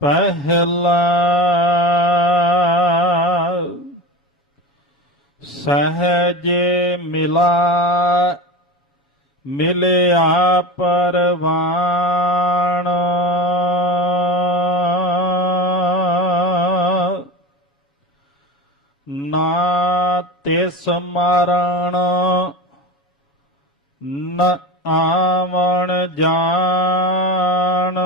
ਪਹਿਲਾ ਸਹਜ ਮਿਲਾ ਮਿਲਿਆ ਪਰਵਾਣ ਨਾ ਤਿਸ ਮਾਰਣ ਨ ਆਵਣ ਜਾਣ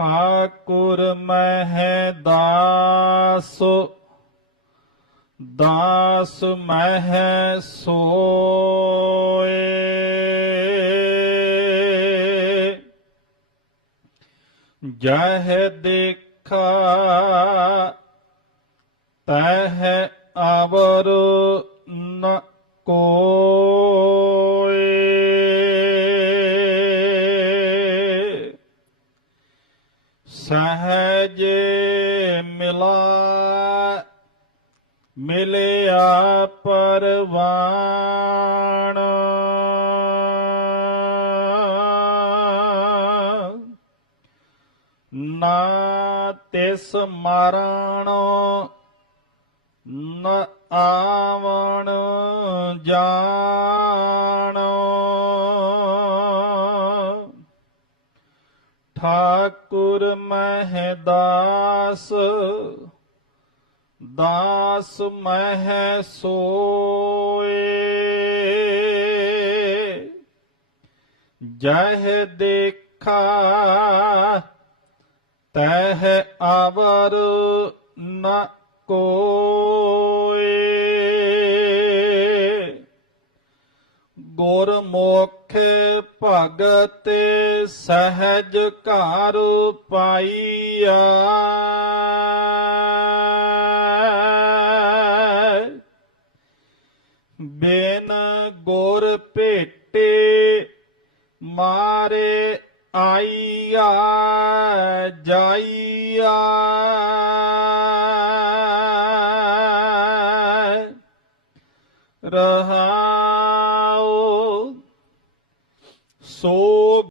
ਠਾਕੁਰ ਮਹਿ ਦਾਸ ਦਾਸ ਮਹਿ ਸੋਏ। ਜਹ ਦੇਖਾ ਤਹ ਅਵਰ ਨ ਕੋਏ। ਸਹਜ ਮਿਲਾ ਮਿਲਿਆ ਪਰਵਾਣ। ਨਾ ਤਿਸ ਮਰਣ ਨ ਆਵਣ ਜਾਣ। ਠਾਕੁਰ ਮਹਿ ਦਾਸ ਦਾਸ ਮਹਿ ਸੋਏ। ਜਹ ਦੇਖਾ ਤਹਿ ਆਵਰ ਨ ਕੋਏ। ਗੁਰਮੁਖ ਭਗਤ ਸਹਿਜ ਘਰ ਪਾਈਆ। ਬੇਨ ਗੁਰ ਭੇਟੇ ਮਾਰੇ ਆਈਆ ਜਾਈਆ। ਜਾਓ। ਸੋ